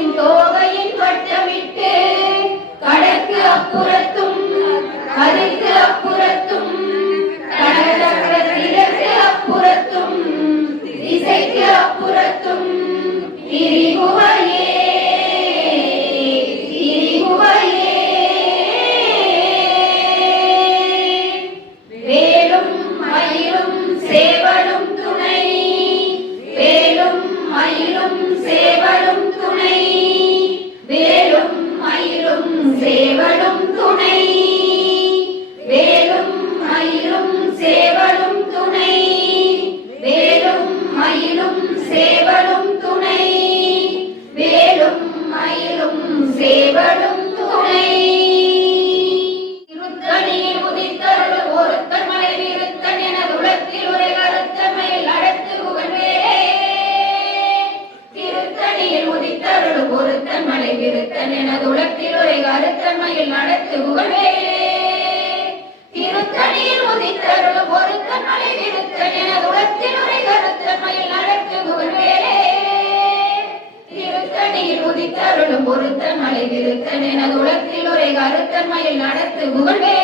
কিন্তু சேவலும் துணை. திருத்தன் எனது உலகத்தில் ஒரே கருத்தன்மையில் நடத்து புகழ்வே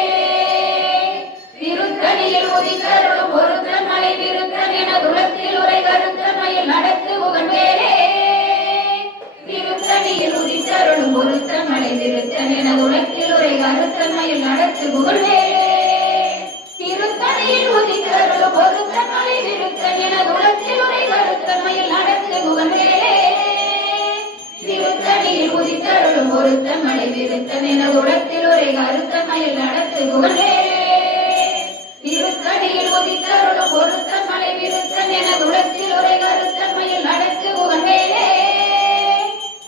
திருத்தணியில் உதித்தருளும் ஒருத்தன் மலை விருத்தன் என உலத்தில் உரை கருத்தன்மையில் நடத்து புகழ்வே திருத்தணியில் உதித்தருளும் ஒருத்தன் மலை விருத்தன் என உலத்தில் உரை கருத்தன்மையில் நடத்து புகழ்வே திருத்தணியில் ஒருத்த ஒருத்தன் மலை விருத்தன் என உலத்தில் உரை கருத்தன்மையில் நடத்து புகழ்வே திருத்தணியில் உதித்தருளும் ஒருத்த மலை விருத்தம் என உலத்தில் உரை கருத்தன்மையில் நடத்து புகழ்வே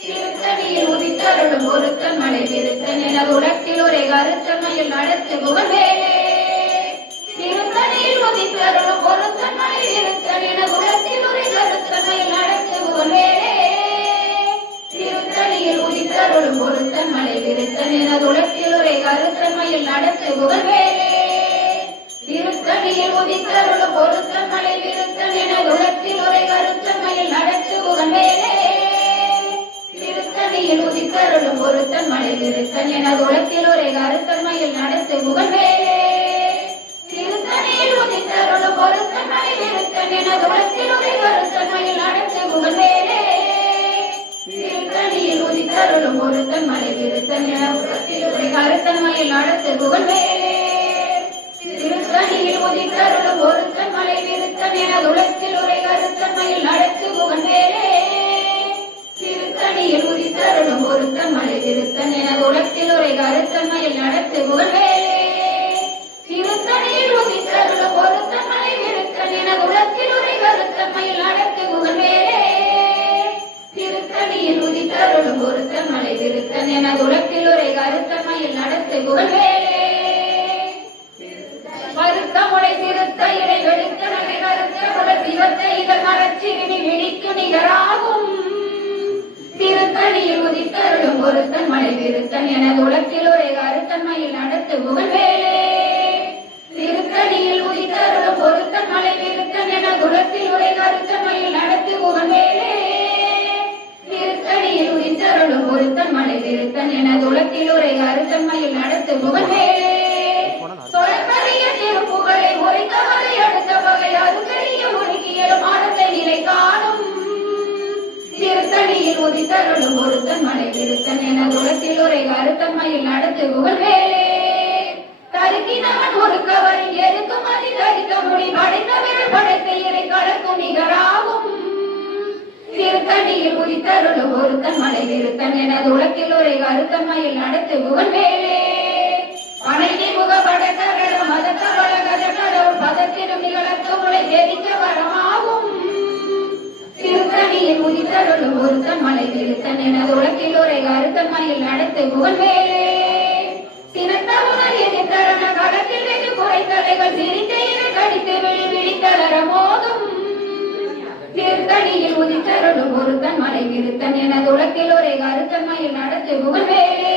திருத்தணியில் உதித்தருளும் ஒருத்த மலை விருத்தம் என உலத்தில் உரை கருத்தன்மையில் நடத்து புகழ்வே திருத்தணியில் உதித்தருளும் ஒருத்தன் மலை விருத்தன் என உலத்தில் உரை கருத்தன்மையில் நடத்து புகழ்வே திருத்தணியில் உதித்தருளும் ஒருத்தன் மலை விருத்தன் என உலகத்தில் உரை கருத்தன்மையில் நடத்து புகழ்வே திருத்தணியில் உதித்தருளும் பொருத்தன் மலை விருத்தன் என உலகத்தில் உரை கருத்தன்மையில் நடத்து புகழ்வே திருத்தணியில் உதித்தருளும் பொருத்தன் மலை விருத்தன் என உலகத்தில் உரை கருத்தன்மையில் நடத்து புகழ்வே திருத்தணியில் உதித்தருளும் ஒருத்தன் மலை விருத்தன் என உலத்தில் உரை கருத்தன்மையில் நடத்து புகழ்வே திருத்தணியில் உதித்தருளும் ஒருத்தன் மலை விருத்தன் என உலத்தில் உரை கருத்தன்மையில் நடத்து புகழ்வே திருத்தணியில் உதித்தருளும் ஒருத்தன் மலை விருத்தன் என உலகத்தில் உரை கருத்தன் மலையில் நடத்து புகழ்வே திருத்தணியில் உதித்தருளும் ஒருத்தன் மலை விருத்தன் என உலகத்தில் உரை கருத்தன் மலையில் நடத்து புகழ்வே அருளும் ஒருத்தன் மலை திருத்தன் என உலகில் உரை கருத்தமையில் நடத்து புகழ்வே. மறுத்தமுறை திருத்த இடை வெளுத்த நகை கருத்த புல சிவத்த இதழ் மலர்ச்சி விழி விழிக்கு நிகராகும். திருத்தணியில் உதித்தருளும் ஒருத்தன் மலை திருத்தன் என உலகில் உரை கருத்தமையில் நடத்து புகழ்வேலே திருத்தணியில் உதித்தருளும் ஒருத்தன் மலை திருத்தன் என குலத்தில் உரை கருத்தன் ஒருத்தன் மலை திருத்தன் என குலத்தில் ஒரே கருத்தன்மையில் நடத்து முகமே தொடர்பறிய திருப்புகளை முறைத்தவரை அடுத்த வகை அதுக்கரிய ஒழுங்கியலும் ஆனந்த நிலை காணும் திருத்தணியில் உதித்தருளும் ஒருத்தன் மலை திருத்தன் என குலத்தில் ஒரே கருத்தன்மையில் நடத்து புகழ்வேலே கருக்கினவன் ஒரு கவரில் எருக்கும் அதிகரித்த முடி படைத்தவர்கள் படைத்த இறை கலக்கும் நிகராகும். திருத்தணியில் உதித்தருளும் ஒருத்தன் மலை விருத்தன் எனது உலகில் ஒரு கருத்தன்மையில் நடத்து புகழ்வேலே அனைத்து முக படக்கரடம் மதத்த வள கதக்கடவுள் பதத்திலும் நிகழத்து உலை தெரிக்க வரமாகும். திருத்தணியில் உதித்தருளும் ஒருத்தன் மலை விருத்தன் எனது உலகில் ஒரு கருத்தன்மையில் நடத்து புகழ்வேலே சினத்த உணர் எதிர்த்தரண களத்தில் ஒருத்தன் மலை விருத்தன் என உலகில் ஒரே கருத்தன்மையில் நடத்து புகழ்வேலே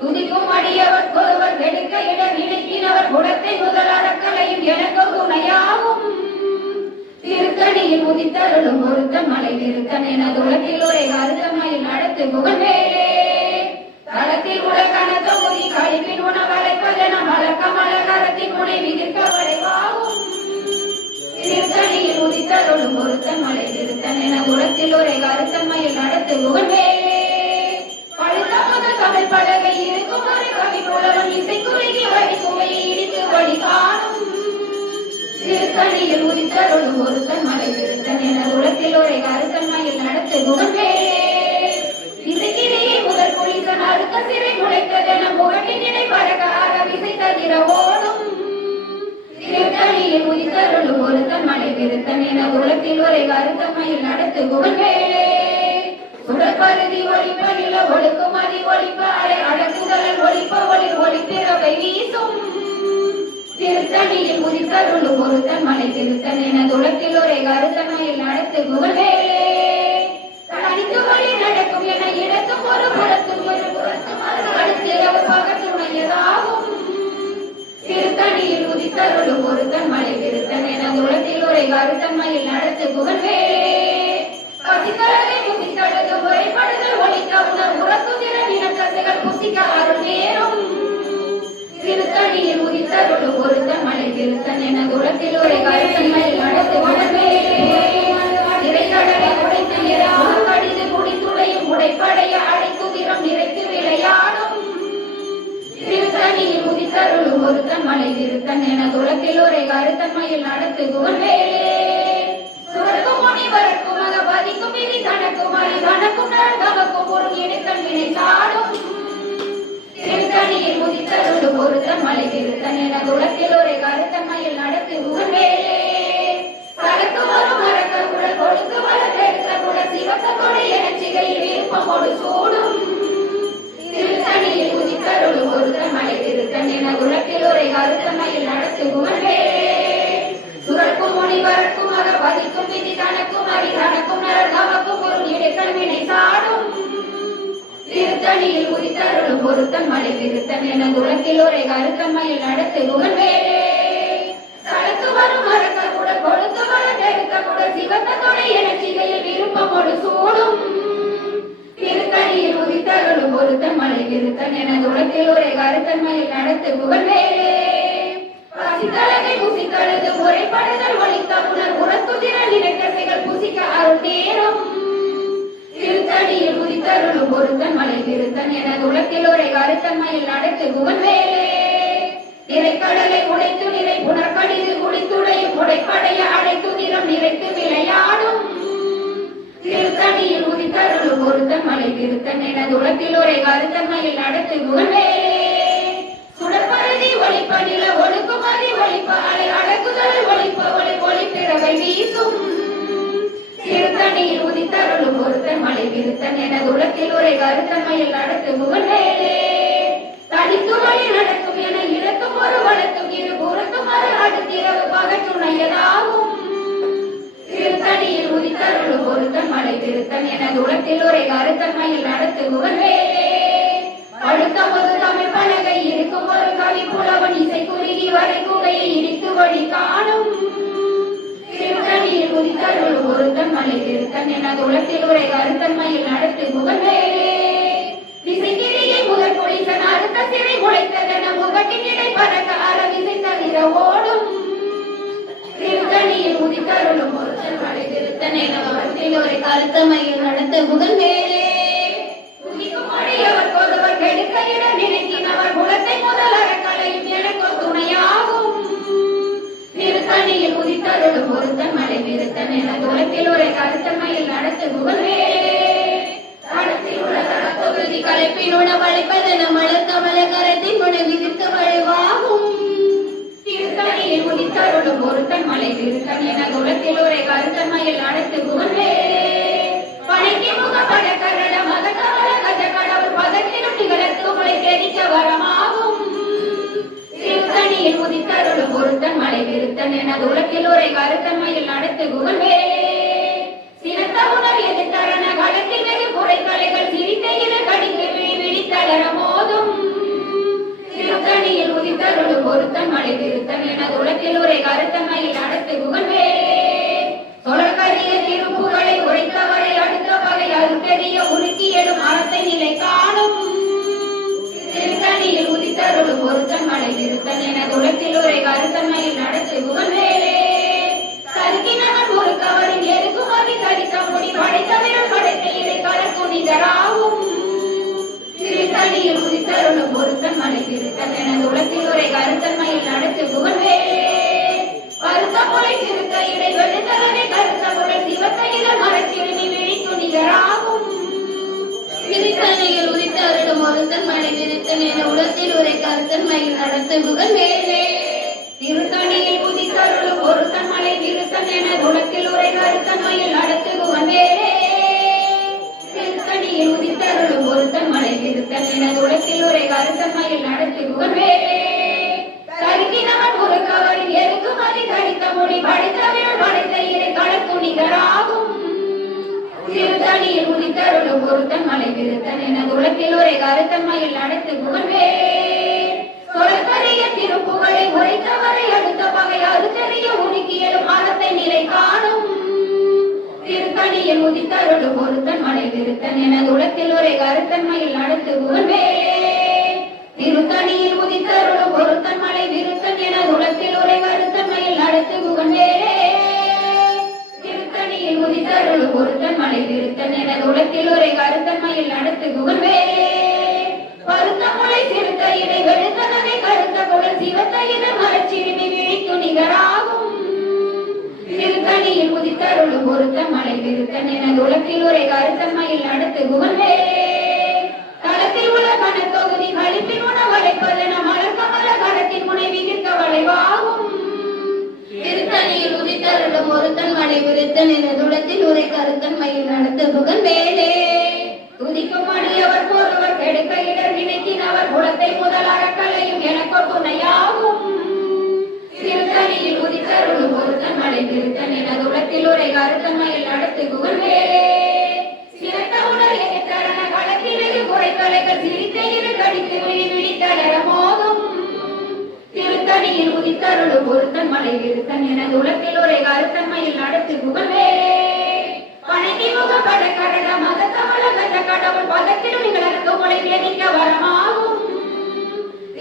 துதிக்கும் அடியவர் ஒருவர் கெடுக்க இடம் நினைக்கினவர் குடத்தை முதல் அறக்கலையும் எனக்கு துணையாகும். திருத்தணியில் உதித்தருளும் ஒருத்தன் மலை விருத்தன் என உலகில் ஒரே கருத்தன்மையில் நடத்து புகழ்வேலே தளத்தில் உலகன தொகுதி கழிப்பின் உணவழைப்பதென மலக்க மலகரத்தின் முனை விதிர்க்க வரைவாகும். திருத்தணியில் உதித்தருளும் ஒருத்தன் மலை திருத்தன் என உரத்தில் ஒரே கருத்தன்மையில் நடத்து புகழ்வேலே பழுத்த முதல் தமிழ் பலகை இருக்கும் ஒரு கவி புலவன் குறுகி வழி குவையை இடித்து வழி காணும். திருத்தணியில் உதித்தருளும் ஒருத்தன் மலை திருத்தன் என உரத்தில் ஒரே கருத்தன்மையில் நடத்து புகழ்வேலே இசைக்கிடையே முதல் குளிசன் அழுக்க சிறை முளைத்ததென புகட்டின் இடை பறக்காக விசை தவிர ஓடும் திருத்தணியில் உதித்தருளும் ஒருத்தன் மலை விருத்தன் என உலகத்தில் ஒரே கருத்தமையில் நடத்து புகழ்வேலே சுடற்பருதி ஒளிப்ப நில ஒழுக்கும் அதி ஒளிப்ப அடக்குதல் ஒளிப்ப ஒளி ஒளிப்பிறவை வீசும். திருத்தணியில் ஒருத்தன் மலை திருத்தன் என உலகத்தில் கருத்தமையில் நடத்து புகழ்வேலே தனித்து வழி நடக்கும் என இடத்தும் ஒரு புறத்தும் ஒரு புறத்தும் அது அடுத்து அவர் பகத்துடையதாகும் திருத்தணியில் உதித்தருளும் ஒருத்தன் மலை விருத்தன் என உலகத்தில் ஒரு கருத்தன்மையில் நடத்து புகழ்வே. பசித்தலகை புசித்தழுது முறைப்படுதல் ஒளித்த உணர் உறக்குதிர இனக்கசைகள் புசிக்க அருள் நேரும். திருத்தணியில் உதித்தருளும் ஒருத்தன் மலை விருத்தன் என உலகத்தில் ஒரு கருத்தன்மையில் நடத்து புகழ்வேலே திரைக்கடலை உடைத்து ஆறு கடிது குடித்துடையும் உடைப்படைய திருத்தணியில் ஒருத்தன் மலை திருத்தன் என குலத்தில் ஒரே கருத்தன்மையில் நடத்து குகன்வேலே சுவர்க்கும் முனிவருக்கும் மக பதிக்கும் விதி தனக்கும் அறி தனக்கும் நரகமக்கும் ஒரு இணைத்தன் வினை சாடும் திருத்தணியில் முதித்தருளும் ஒருத்தன் மலை திருத்தன் என குலத்தில் ஒரே கருத்தன்மையில் நடத்து குகன்வேலே ஒருத்தன் மலை திருத்தன் என உலகில் ஒரே கருத்தமையில் நடத்து குமர்வேலே சடக்கு வரும் மறக்க கூட கொழுத்து வர கெடுக்க கூட சிவத்த துணை என சிகையில் விருப்பமோடு சூடும். திருத்தணியில் உதித்தகளும் ஒருத்தன் மலை விருத்தன் என உலகில் ஒரே கருத்தன்மையில் நடத்து புகழ்வேலே பசித்தலகை திருத்தணியில் பொருத்தன் மலை திருத்தன் எனது உலகில் ஒரு கருத்தன்மையில் நடத்து புகழ்வேலே நிறைக்கடலை உடைத்து நிறை புனர்கடிது குடித்துடையும் உடைப்படைய அடைத்து நிறம் நிறைத்து விளையாடும். திருத்தணியில் உதித்தருளும் பொருத்தன் மலை திருத்தன் எனது உலகில் ஒரு கருத்தன்மையில் நடத்து புகழ்வேலே சுடற்பருதி ஒளிப்ப நில ஒழுக்குமதி ஒளிப்ப அலை அடக்குதல் ஒளிப்ப ஒளி ஒளிப்பிறவை வீசும். திருத்தணியில் உதித்தருளும் ஒருத்தன் மலை விருத்தன் எனது உலகில் ஒரு கருத்தன்மையில் நடத்தும் புகழ்வேலே தனித்து வழி நடக்கும் என இழக்கும் ஒரு வழக்கும் இரு புறக்கும் மறு அடுத்திரவு பகற்றுணையதாகும் திருத்தணியில் உதித்தருளும் ஒருத்தன் மலை விருத்தன் எனது உலகில் ஒரு கருத்தன்மையில் நடத்தும் வேலே அடுத்த ஒரு தமிழ் பலகை இருக்கும் ஒரு கவி புலவன் இசை குறுகி வரை குகையை இடித்து வழி காணும். திருத்தணியில் ஒருத்தன் மலை திருத்தன் எனது உலகத்தில் ஒரு கருத்தன்மையில் நடத்து முகமேலே திசைக்கிரியை முதல் பொழிசன் அடுத்த சிறை முளைத்ததென முகத்தின் இடை பறக்க அரவிசை தவிர ஓடும் திருத்தணியில் உதித்தருளும் ஒருத்தன் மலை திருத்தன் என அவற்றில் ஒரு கருத்தமையில் நடத்து முகமேலே மேலே அவர் கொதவர் கெடுக்க இட நினைக்கினவர் குலத்தை முதலற கலையும் எனக்கு துணையாகும். திருத்தணியில் உதித்தருளும் ஒருத்தன் மலை என குலத்தில் ஒரு கருத்தமையில் நடத்த புகழ் மேலே தடத்தில் உள்ள தடத்தொகுதி கலைப்பின் உணவளிப்பதென மலர் கமல கரத்தின் முனை விதித்து வழிவாகும் திருத்தணியில் உதித்தருளும் ஒருத்தன் மலை திருத்தன் என குலத்தில் ஒரு கருத்தமையில் நடத்து புகழே பணிக்கு முகப்பட கரட மகத்தவர கஜ கடவுள் பதத்திலும் நிகழத்து உங்களை தெரிக்க வரமாகும். திருத்தணியில் உதித்தருளும் ஒருத்தன் மலை திருத்தன் என குலத்தில் ஒரு கருத்தன்மையில் நடத்து புகழே சினத்த உணர் எதிர்த்தரண களத்தில் வெகு குறைகளைகள் சிரித்த இரு கடித்து விழி விழித்தளர மோதும். திருத்தணியில் உதித்தருளும் ஒருத்தன் மலை திருத்தன் எனது உலகில் உரை கருத்தன்மையில் நடத்து புகழ்வே தொடர்கரிய திருப்புகளை உரைத்தவரை திருத்தணியில் உதித்தருளும் ஒருத்தன் மலை திருத்தல் எனது உலகில் உரை கருத்தன்மையில் நடத்து புகழ்வே. கருத்த முறை சிறுத்த இடை வெளுத்தலனை கருத்த முறை சிவத்த இள மரச்சிறுமி விழி திருத்தனையில் திருத்தணியில் உதித்தருளும் ஒருத்தன் மலை திருத்தன் என உலகில் உரை கருத்தன்மையில் நடத்து புகழ்வேலே திருத்தணியில் உதித்தருளும் ஒருத்தன் மலை திருத்தன் என உலகில் உரை கருத்தன்மையில் நடத்து புகழ்வேலே தன்னின குலத்தில் எனது உலகில் ஒரு கருத்தன்மையில் நடத்தி புகழ்வேலே கருக்கினவன் ஒரு கவரில் எருக்கும் அதை கடித்த மொழி படைத்தவிரல் படைத்த இறை களத்துணிகராகும் திருத்தணியில் உதித்தருளும் ஒருத்தன் மலை விருத்தன் என குலத்தில் ஒரு கருத்தமையில் நடத்தி புகழ்வே தொடர்கரிய திருப்புகழை உரைத்தவரை அடுத்த பகை அறுத்தறிய உருக்கியலும் மரத்தை நிலை காணும். திருத்தணியில் உதித்தருளும் ஒருத்தன் மலை திருத்தன் எனது உலகத்தில் ஒரே கருத்தன்மையில் நடத்து திருத்தணியில் உதித்தருளும் ஒருத்தன் மலை விருத்தன் எனது உலகத்தில் ஒரே கருத்தன்மையில் நடத்து புகழ்வேலே திருத்தணியில் உதித்தருளும் ஒருத்தன் மலை விருத்தன் எனது உலகத்தில் ஒரே கருத்தன்மையில் நடத்து புகழ்வேலே பருத்த முளை சிறுத்த வெளுத்தனதை கருத்த குடல் சிவத்த இன மரச்சிறுமி விழித்து நிகராகும். திருத்தணியில் உதித்தருளும் ஒருத்தன் மலை விருத்தன் எனது உலகில் ஒரு கருத்தம்மையில் நடத்து குவன்வே களத்தில் உள்ள தொகுதி கழிப்பின் உணவழைப்பதென மலர் கமல கரத்தின் முனை விதித்த வளைவாகும். திருத்தணியில் உதித்தருளும் ஒருத்தன் மலை விருத்தன் எனது உலகத்தில் ஒரு கருத்தன்மையில் நடத்து புகழ்வேலே துதிக்கும் அடியவர் ஒருவர் கெடுக்க இடர் நினைக்கினவர் குலத்தை முதல் அறக்கலையும் எனக்கு துணையாகும் திருத்தணியில் உதித்தருளும் ஒருத்தன் மலை திருத்தன் எனது உலகத்தில் ஒரு கருத்தன்மையில் நடத்து புகழ்வேலே சிறந்த உணர் எதிர்த்தரண களத்திற்கு குறைக்கலைகள் சிரித்த இரு கடித்து விழி விழித்தளர மோதும். திருத்தணியில் உதித்தருளும் ஒருத்தன் மலை விருத்தன் எனது உலகத்தில் ஒரு கருத்தன்மையில் நடத்து புகழ்வேலே பணக்கி முகப்பட கரட மதத்தவள கஜ கடவுள் பதத்திலும் நிகழற்கு மொழி வியதிக்க வரமாகும்.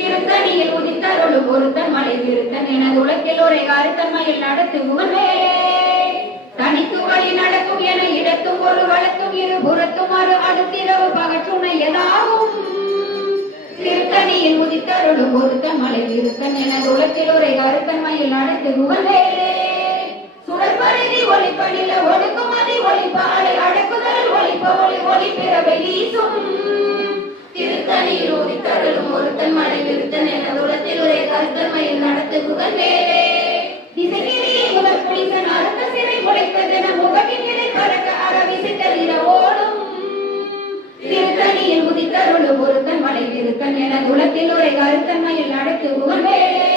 திருத்தணியில் உதித்தருளும் ஒருத்தன் மலை விருத்தன் எனது உலகில் ஒரே கருத்தன்மையில் நடத்து முகமே தனித்து வழி நடக்கும் என இடத்தும் ஒரு வளத்தும் இரு புறத்தும் மறு அடுத்திரவு பகற்றுணை எதாகும். திருத்தணியில் உதித்தருளும் ஒருத்தன் மலை விருத்தன் எனது உலகில் ஒரே கருத்தன்மையில் நடத்து முகமே சுடற்பரிதி ஒளிப்படில ஒடுக்குமதி ஒளிப்பாலை அடக்குதல் ஒளிப்ப ஒளி ஒளிப்பிற பிறவை மலை விருத்தன் எனது உலகத்தில் ஒரு நடத்து புகழ்வேலே திசைகிரியை முதல் புலிசன் அறுத்த சிறை முளைத்ததென முகட்டின் பறக்க ஓடும் திருத்தணியில் ஒருத்தன் மலை கருத்தன்மையில் நடத்து புகழ்வேலே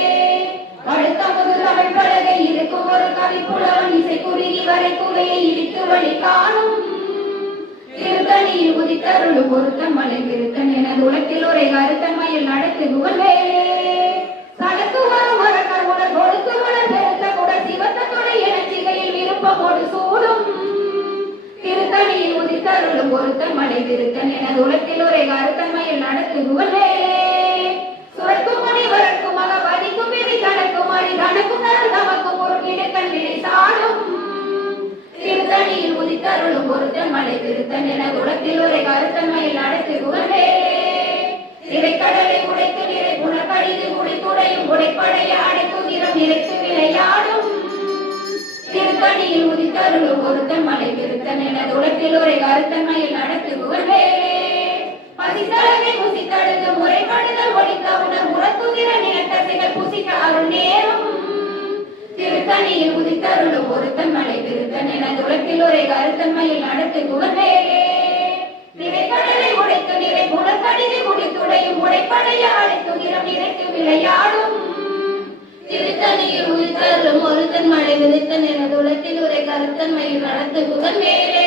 தமிழ் பலகை இருக்கும் ஒரு கவி புலவன் இசை குறுகி வரை குகையை இடித்து வழி காணும் திருத்தணியில் உதித்தருளும் பொருத்தம் மலை விருத்தன் எனது உலகில் ஒரே கருத்தன்மையில் நடத்து புகழ்வே. சடக்கு வரும் மரக்கர் உடல் கொடுத்து உடல் பெருத்த கூட சிவத்த கொடை என சிகையில் விருப்பமோடு சூடும். திருத்தணியில் உதித்தருளும் பொருத்தம் மலை விருத்தன் எனது உலகில் ஒரே கருத்தன்மையில் நடத்து புகழ்வே. தருளும் உதித்தருளும் பொருத்தன் மலை திருத்தன் என குலத்தில் ஒரு கருத்தன்மையில் நடத்தி புகழே. திரைக்கடலை உடைத்து நிறை புனர்கடிது குடித்துடையும் உடைப்படைய அடைக்குதிரம் நிறைத்து விளையாடும். திருப்பணியில் உதித்தருளும் பொருத்தன் மலை திருத்தன் என குலத்தில் ஒரு கருத்தன்மையில் நடத்தி புகழே. பசித்தளவை புசித்தழுது முறைப்படுதல் ஒழித்த உணர் உரத்துதிர நிலத்தசைகள் புசிக்க அருள் நேரும். திருத்தணியில் உதித்தருளும் ஒருத்தன் மலை திருத்தன் என துளத்தில் ஒரு கருத்தன்மையில் நடத்து குகவேலே திரைக்கடலை உடைத்து நிறை புலக்கடிதை முடித்துடையும் உடைப்படைய அழைத்துகிறம் நிறைத்து விளையாடும். திருத்தணியில் உதித்தருளும் ஒருத்தன் மலை விதித்தன் என துளத்தில் ஒரு கருத்தன்மையில் நடத்து குகவேலே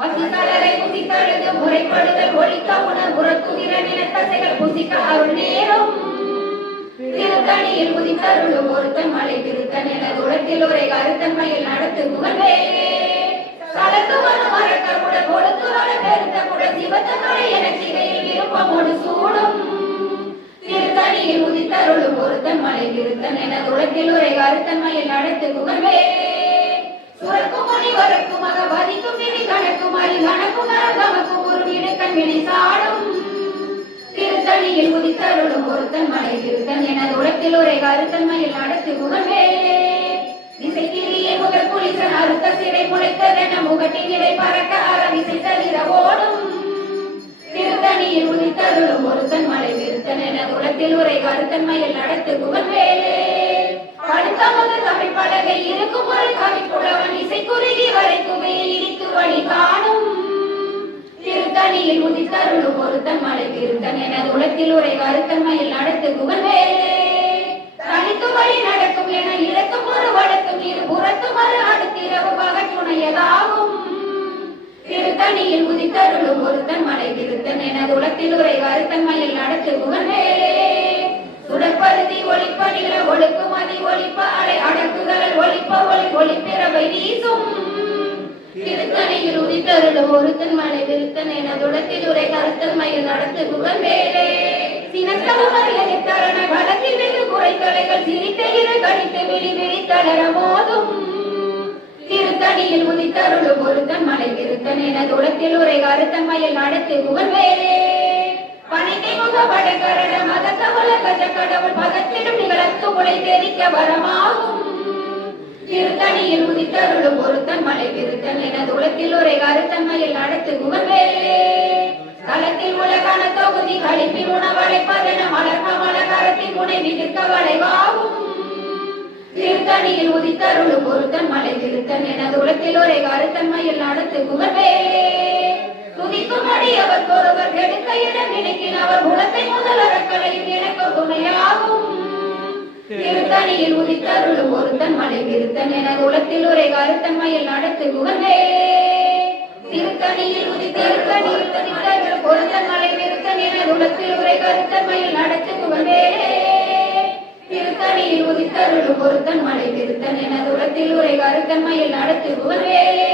பசுத்தளரை புசித்தழுது முறைப்படுதல் ஒழிக்க உணர் உரத்துகிற நிலத்தசைகள் புசிக்க அருள் நேரம். திருத்தணியில் உதித்தருளும் ஒருத்தன் மலை திருத்தன் என உலகத்தில் ஒரு கருத்தன்மையில் நடத்து புகழ்வேலே கலந்து வரும் மரக்கருடன் ஒழுத்து வர என சிகையில் விருப்பமோடு சூடும். திருத்தணியில் உதித்தருளும் ஒருத்தன் மலை திருத்தன் என உலகத்தில் ஒரு கருத்தன்மையில் நடத்து புகழ்வேலே சுரக்கும் மணி வரக்கும் மக வதிக்கும் விதி கணக்கும் அடி கணக்கும் நரகமக்கும் ஒரு விடுக்கண் வினை சாடும். திருத்தணியில் உதித்தருளும் ஒருத்தன் மலை உலகத்தில் ஒரே கருத்தன்மையில் நடத்தி புகழ்வேலே திசை கிளியே முதல் புலிசன் அறுத்த சிறை முளைத்ததென முகட்டின் இடை பறக்க அரவிசை தவிர ஓடும் திருத்தணியில் உதித்தருளும் ஒருத்தன் மலை விருத்தன் என உலகத்தில் ஒரே கருத்தன்மையில் நடத்து புகழ்வேலே படுத்த முதல் தமிழ் பலகை இருக்கும் ஒரு கவி புலவன் இசை குறுகி வரை குவையில் இடித்து வழி காணும். திருத்தணியில் உதித்தருளும் ஒருத்தன் மலை விருத்தன் எனது உலகத்தில் உரை கருத்தன்மையில் நடத்து புகழ்வேலே தனித்து வழி நடக்கும் என இழக்கும் ஒரு வழக்கும் இரு புறத்து மறு அடுத்திரவு பகச்சுணையதாகும் திருத்தணியில் உதித்தருளும் ஒருத்தன் மலை திருத்தன் எனது உலத்தில் உரை கருத்தன்மையில் நடத்து புகழ்வேலே உடற்பருதி ஒளிப்ப நில ஒழுக்குமதி ஒழிப்ப அலை அடக்குதல் ஒழிப்ப ஒளி ஒளிப்பிறவை வீசும். திருத்தணியில் உதித்தருளும் ஒருத்தன் மலை திருத்தன் என உலத்தில் உரை கருத்தன்மையில் நடத்து புகழ்வேலே சினத்தவர்கள் தரண களத்தில் குறைத்தலைகள் சிரித்த இரு கடித்து விழி விழித்தளர மோதும் திருத்தணியில் உதித்தருளும் ஒருத்தன் மலை விருத்தன் என துளத்தில் உரை கருத்தன்மையில் நடத்து புகழ்வேலே பனைத்தை முக வடகரட மத கவல கஜ கடவுள் பதத்திடும் நிகழத்து உலை தெரிக்க வரமாகும் திருத்தணியில் உதித்தருளும் ஒருத்தன் மலை விருத்தன் என துளத்தில் ஒரு கருத்தன்மையில் நடத்து குகவேலே களத்தில் உலகான தொகுதி கழிப்பில் உணவழைப்பதென மலர்க்க மலகரத்தின் முனை விதிர்க்க வளைவாகும். திருத்தணியில் உதித்தருளும் ஒருத்தன் மலை திருத்தன் எனது உலகத்தில் ஒரே கருத்தன்மையில் நடத்து குகவேலே துதிக்கும் அடியவர் ஒருவர் கெடுக்க இடம் நினைக்கின் அவர் குலத்தை முதல் அறக்கலையும் எனக்கு துணையாகும். திருத்தணியில் உதித்தருளும் ஒருத்தன் மலை திருத்தன் எனது உலகத்தில் ஒரே கருத்தன்மையில் நடத்து குகவேலே திருத்தணியில் உதித்தருளும் திருத்தணியில் ஒருத்தன் மலை விருத்தன் என உலகத்தில் உரை கருத்தன்மையில் நடத்து குகவேலே திருத்தணியில் உதித்தருளும் ஒருத்தன் மலை விருத்தன் என உலகத்தில் ஒரு கருத்தன்மையில் நடத்து குகவேலே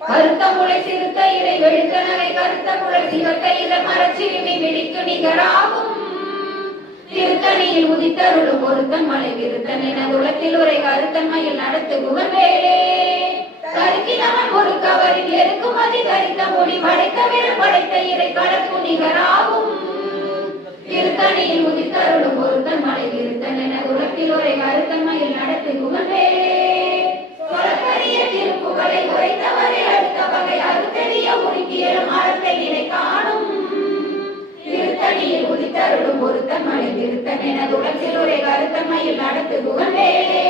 கருத்த முளை சிறுத்த இறை வெளுத்த நகை கருத்த முளை சிவத்த இத மரச்சிறுமி விழிக்கு நிகராகும். திருத்தணியில் உதித்தருளும் ஒருத்தன் மலை விருத்தன் என உலகத்தில் ஒரு கருத்தன்மையில் நடத்து புகழ்வேலே கருக்கினவன் ஒரு தரித்த முடி படைத்த விரல் படைத்த இறை கடக்கு நிகராகும். திருத்தணியில் உதித்தருளும் ஒருத்தன் மலை இருத்தன் என உலகத்தில் ஒரே கருத்தன்மையில் நடத்தி புகழ்வேலே சொலக்கரிய திருப்புகளை உரைத்தவரை அடுத்த வகை அறுத்தெறிய முறுக்கியலும் அறத்தை நிலை காணும். திருத்தணியில் உதித்தருளும் ஒருத்தன் மலை இருத்தன் என உலகில் ஒரே கருத்தன்மையில் நடத்து புகழ்வேலே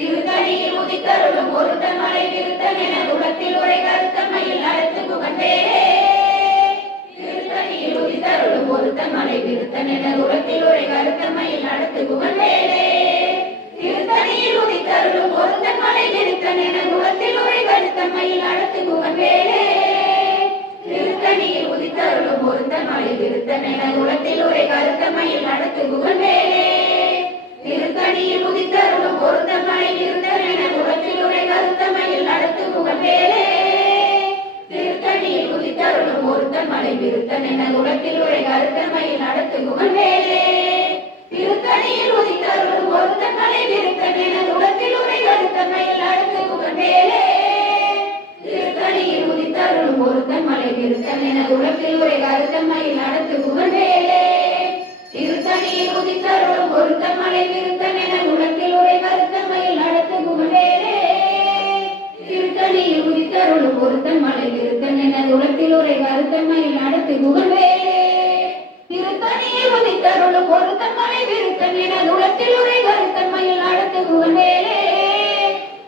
திருத்தணியில் உதித்தருளும் ஒருத்தன் மலை திருத்தன் என குலத்தில் உரை கருத்தமையில் நடத்து புகண்டே திருத்தணியில் உதித்தருளும் ஒருத்தன் மலை திருத்தன் என குலத்தில் உரை கருத்தமையில் நடத்து புகண்டேலே திருத்தணியில் உதித்தருளும் ஒருத்தன் மலை திருத்தன் என குலத்தில் உரை கருத்தமையில் நடத்து புகண்டேலே திருத்தணியில் உதித்தருளும் ஒருத்தன் மலை திருத்தணியில் உதித்தருளும் பொருத்தன் மலை விருத்தன் என குலத்தில் உரை கருத்தமையில் நடத்து புகழ்வேலே. திருத்தணியில் உதித்தருளும் பொருத்தன் மலை விருத்தன் என குலத்தில் உரை கருத்தமையில் நடத்து புகழ்வேலே. திருத்தணியில் உதித்தருளும் ஒருத்தன் மலை விருத்தன் என உலகில் உரை கருத்தம்மையில் நடத்து புகழ்வேலே. திருத்தணியில் உதித்தருளும் ஒருத்தன் மலை என உலகில் உரை வருத்தமையில் நடத்து புகழ்வேலே திருத்தணியில் உதித்தருளும் ஒருத்தன் மலை என உலகில் உரை வருத்தமையில் நடத்து புகழ்வேலே திருத்தணியில் உதித்தருளும் ஒருத்தன் மலை என உலகில் உரை வருத்தமையில் நடத்து புகழ்வேலே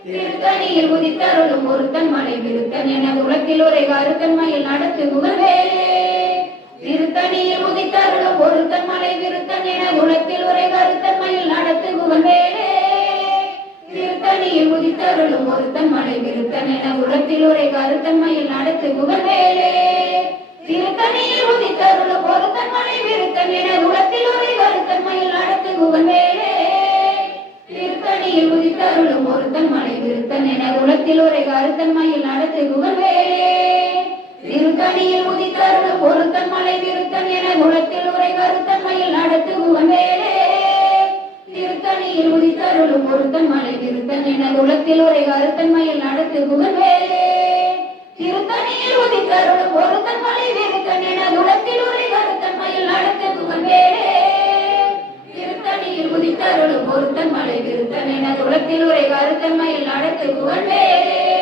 திருத்தணியில் உதித்தருளும் ஒருத்தன் மலை விருத்தன் என உலகில் உரை கருத்தன்மையில் நடத்து புகழ்வேலே திருத்தணியில் உதித்தருளும் ஒருத்தன் மலை விருத்தன் என குணத்தில் உரை கருத்தன்மையில் நடத்து புகழ்வேலே. திருத்தணியில் உதித்தருளும் ஒருத்தன் மலை விருத்தன் என குணத்தில் உரை கருத்தன்மையில் நடத்து புகழ்வேலே. திருத்தணியில் உதித்தருளும் ஒருத்தன் மலை விருத்தன் என குணத்தில் உரை கருத்தன்மையில் நடத்து புகழ்வேலே. திருத்தணியில் உதித்தருளும் ஒருத்தன் மலை விருத்தன் என உலகத்தில் ஒரு கருத்தன்மையில் நடத்து புகழ்வேலே. திருத்தணியில் உதித்தருளும் ஒருத்தன் மலை விருத்தன் என குலத்தில் உரை கருத்தன்மையில் நடத்து முகமேலே திருத்தணியில் உதித்தருளும் ஒருத்தன் மலை விருத்தன் என குலத்தில் உரை கருத்தன்மையில் நடத்து புகழ்வேலே திருத்தணியில் உதித்தருளும் ஒருத்தன் மலை விருத்தன் என குலத்தில் உரை கருத்தன்மையில் நடத்து புகழ்வேலே திருத்தணியில் உதித்தருளும் ஒருத்தன் மலை விருத்தன் என குலத்தில் உரை கருத்தன்மையில் நடத்து புகழ்வேலே